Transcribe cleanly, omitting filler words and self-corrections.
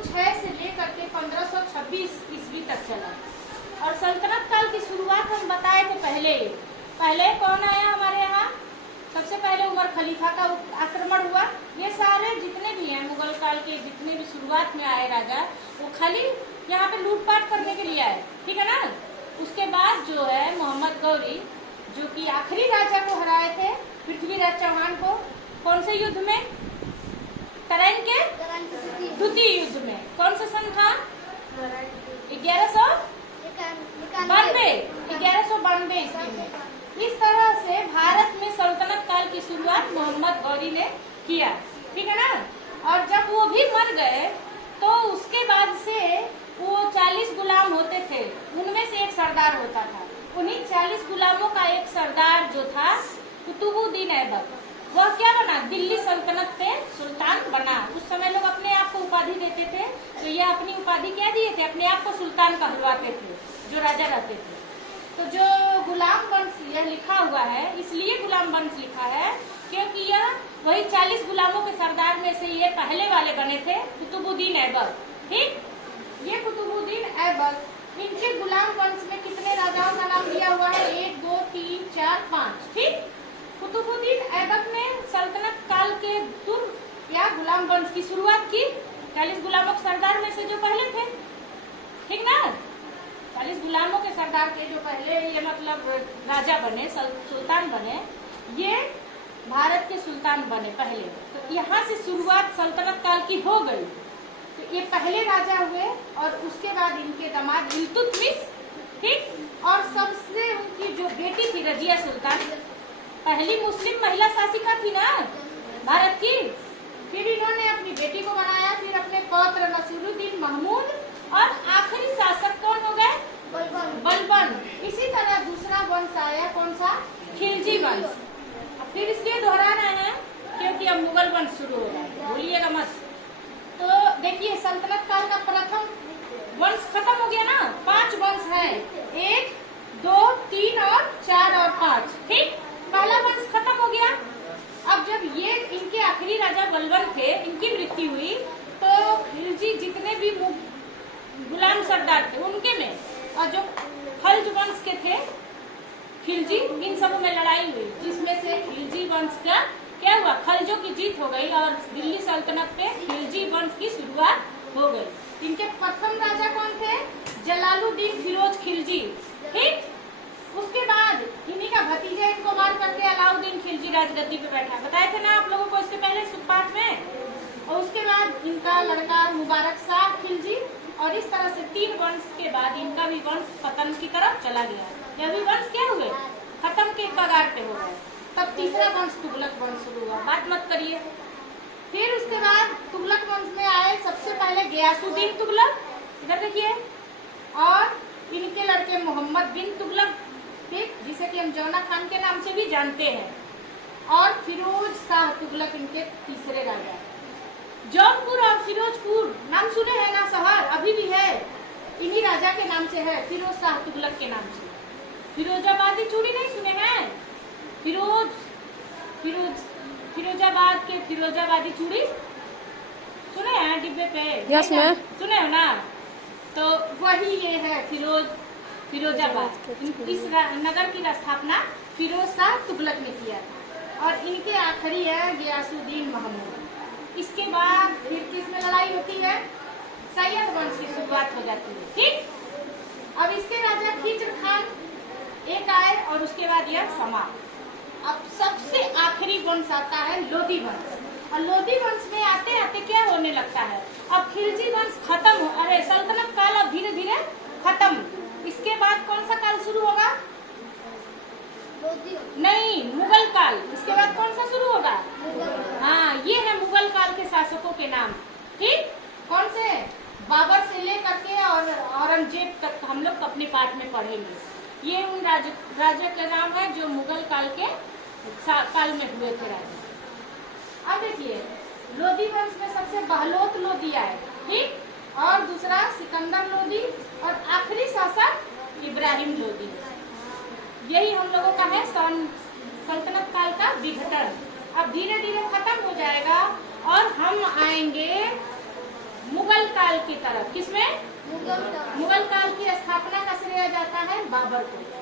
1506 से लेकर के 1526 ईस्वी तक चला। और सल्तनत काल की शुरुआत हम बताए थे पहले कौन आया हमारे यहाँ? सबसे पहले उमर खलीफा का आक्रमण हुआ। ये सारे जितने भी हैं मुगल काल के जितने भी शुरुआत में आए राजा, वो खाली यहाँ पे लूटपाट करने के लिए आए, ठीक है ना। उसके बाद जो है मोहम्मद गौरी, जो कि आखिरी राजा को हराए थे पृथ्वीराज चौहान को, कौन से युद्ध में? तराइन के द्वितीय युद्ध में। कौन सा सन था? 1192 ईस्वी में। इस तरह से भारत में सल्तनत काल की शुरुआत मोहम्मद गौरी ने किया, ठीक है ना। और जब वो भी मर गए तो उसके बाद से वो 40 गुलाम होते थे, उनमें से एक सरदार होता था। उन्हीं 40 गुलामों का एक सरदार जो था कुतुबुद्दीन ऐबक, वह क्या बना? दिल्ली सल्तनत पे सुल्तान बना। उस समय लोग अपने आप को उपाधि देते थे, तो ये अपनी उपाधि क्या दिए थे? अपने आप को सुल्तान कहलवाते थे जो राजा रहते थे। तो जो गुलाम वंश यह लिखा हुआ है, इसलिए गुलाम वंश लिखा है क्योंकि यह वही 40 गुलामों के सरदार में से ये पहले वाले बने थे, कुतुबुद्दीन ऐबक। ठीक, ये कुतुबुद्दीन ऐबक, इनके गुलाम वंश में कितने राजाओं का नाम लिया हुआ है? 1 2 3 4 5। ठीक, कुतुबुद्दीन ऐबक ने सल्तनत काल के तुर्क या गुलाम वंश की शुरुआत की 40 गुलामों के सरदार में से जो पहले थे, ठीक ना। 40 गुलामों के सरदार के जो पहले ये मतलब राजा बने, सुल्तान बने, ये भारत के सुल्तान बने पहले। तो यहाँ से शुरुआत सल्तनत काल की हो गई। तो ये पहले राजा हुए और उसके बाद इनके दामाद इल्तुतमिश, ठीक, और सबसे उनकी जो बेटी थी रजिया सुल्तान, पहली मुस्लिम महिला शासिका थी ना भारत की। फिर इन्होंने अपनी बेटी को बनाया, फिर अपने पौत्र नसीरुद्दीन महमूद, और आखिरी शासक कौन हो गए? बलबन। इसी तरह दूसरा वंश आया, कौन सा? खिलजी वंश। फिर इसलिए दोहरा रहे हैं क्योंकि अब मुगल वंश शुरू हो रहा है, बोलिएगा मत। तो देखिए सल्तनत काल का प्रथम वंश खत्म हो गया ना। 5 वंश है, 1 2 3 और 4 और 5। ठीक, पहला वंश खत्म हो गया। अब जब ये इनके आखिरी राजा बलबन थे, इनकी मृत्यु हुई, तो खिलजी जितने भी गुलाम सरदार थे उनके में, और जो खल्ज वंश के थे खिलजी, इन सब में लड़ाई हुई, जिसमें से खिलजी वंश का क्या हुआ? खल्जों की जीत हो गई और दिल्ली सल्तनत पे खिलजी वंश की शुरुआत हो गई। इनके प्रथम राजा कौन थे? जलालुद्दीन फिरोज खिलजी। ठीक, उसके बाद इन्हीं का भतीजा इनको मार करके अलाउद्दीन खिलजी राजगद्दी पे बैठा। बताए थे ना आप लोगों को इसके पहले पाठ में। और उसके बाद इनका लड़का मुबारक शाह खिलजी, और इस तरह से 3 वंश के बाद इनका भी वंश पतन की तरफ चला गया। यह भी वंश क्या हुए? खत्म के कगार पे हो गए। तब तीसरा वंश तुगलक वंश शुरू हुआ। बात मत करिए। फिर उसके बाद तुगलक वंश में आए सबसे पहले गयासुद्दीन तुगलक, इधर देखिए, और इनके लड़के मोहम्मद बिन तुगलक, ठीक, जिसे कि हम जौना खान के नाम से भी जानते हैं, और फिरोज शाह तुगलक इनके तीसरे राजा। जौनपुर और फिरोजपुर नाम सुने हैं ना, शहर अभी भी है, इन्हीं राजा के नाम से है, फिरोज शाह तुगलक के नाम से। फिरोजाबादी चूड़ी नहीं सुने हैं? फिरोजाबाद के फिरोजाबादी चूड़ी सुने हैं डिब्बे पे? यस मैम, सुने हो ना। तो वही ये है फिरोजाबाद। इस नगर की स्थापना फिरोज शाह तुगलक ने किया था, और इनके आखिरी है गयासुद्दीन महमूद। इसके बाद फिर किसमें लड़ाई होती है? सैयद वंश की शुरुआत हो जाती है। ठीक, अब इसके राजा खिज्र खान एक आए, और उसके बाद यह समाप्त। अब सबसे आखिरी वंश आता है लोधी वंश, और लोधी वंश में आते आते क्या होने लगता है? अब खिलजी वंश खत्म हो, अरे सल्तनत काल अब धीरे धीरे खत्म। इसके बाद कौन सा काल शुरू होगा? नहीं, मुगल काल। इसके बाद कौन सा शुरू होगा? हाँ, ये है मुगल काल के शासकों के नाम। ठीक, कौन से? बाबर से लेकर के और औरंगजेब तक हम लोग अपने पाठ में पढ़ेंगे। ये उन राजा के नाम है जो मुगल काल के काल में हुए थे राजा। अब देखिए लोधी वंश में सबसे बहलोत लोधी आए, ठीक, और दूसरा सिकंदर लोधी, और आखिरी शासक इब्राहिम लोधी। यही हम लोगों का है सल्तनत काल का विघटन। अब धीरे धीरे खत्म हो जाएगा और हम आएंगे मुगल काल काल की तरफ। किसमें? मुगल काल की स्थापना का श्रेय जाता है बाबर को।